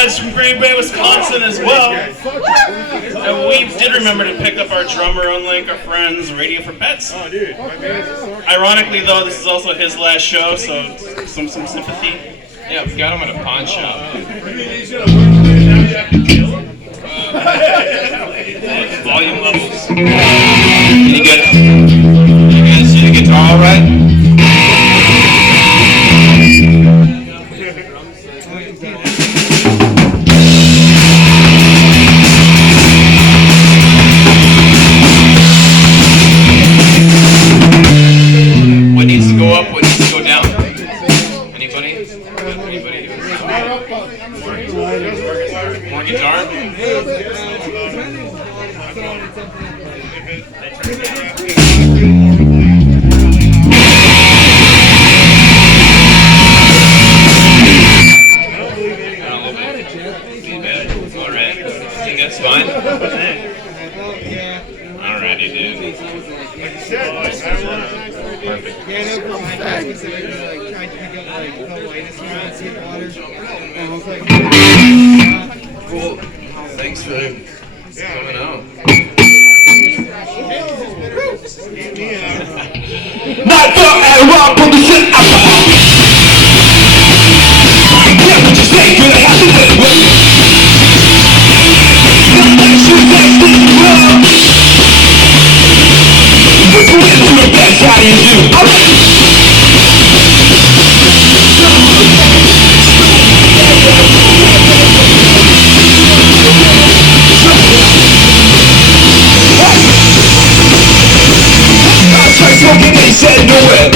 guys from Green Bay, Wisconsin as well. And we did remember to pick up our drummer, unlike our friends, Radio for Pets. Oh, dude, my man's a song. Ironically, though, this is also his last show, so some sympathy. Yeah, we got him at a pawn shop. Volume levels. Can you get it? You guys see the guitar all right? What needs to go up? What needs to go down? Anybody? Anybody? More guitar? Alright. Think that's fine? Alrighty, dude. Perfect. Cool. Thanks for coming out. Not for a rock, but the shit I yeah, but you say you're the happy thing, but which one is the best? How do you do? Smoking, they said no way.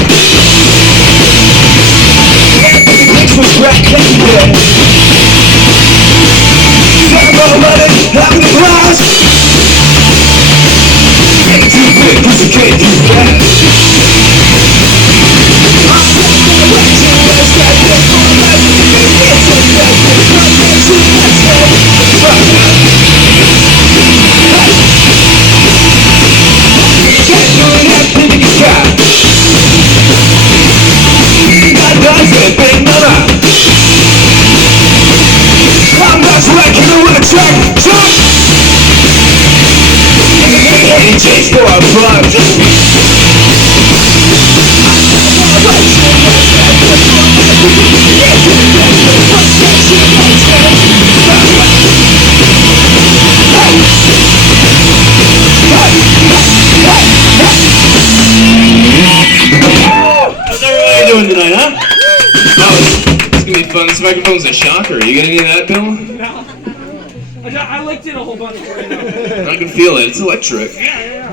Thanks for cracking dead. Time all running, having the glass. Ain't too big, cause you can't do that. I'm not gonna wait till let's get this for life. It's a bad thing, but that's too much head. Can't do anything you got. I'm not liking the way track. Any chase for a plug. How's everybody doing tonight, huh? Oh, it's gonna be fun. This microphone's a shocker. You got any of that, Bill? No. I licked it a whole bunch right now. I can feel it. It's electric. Yeah.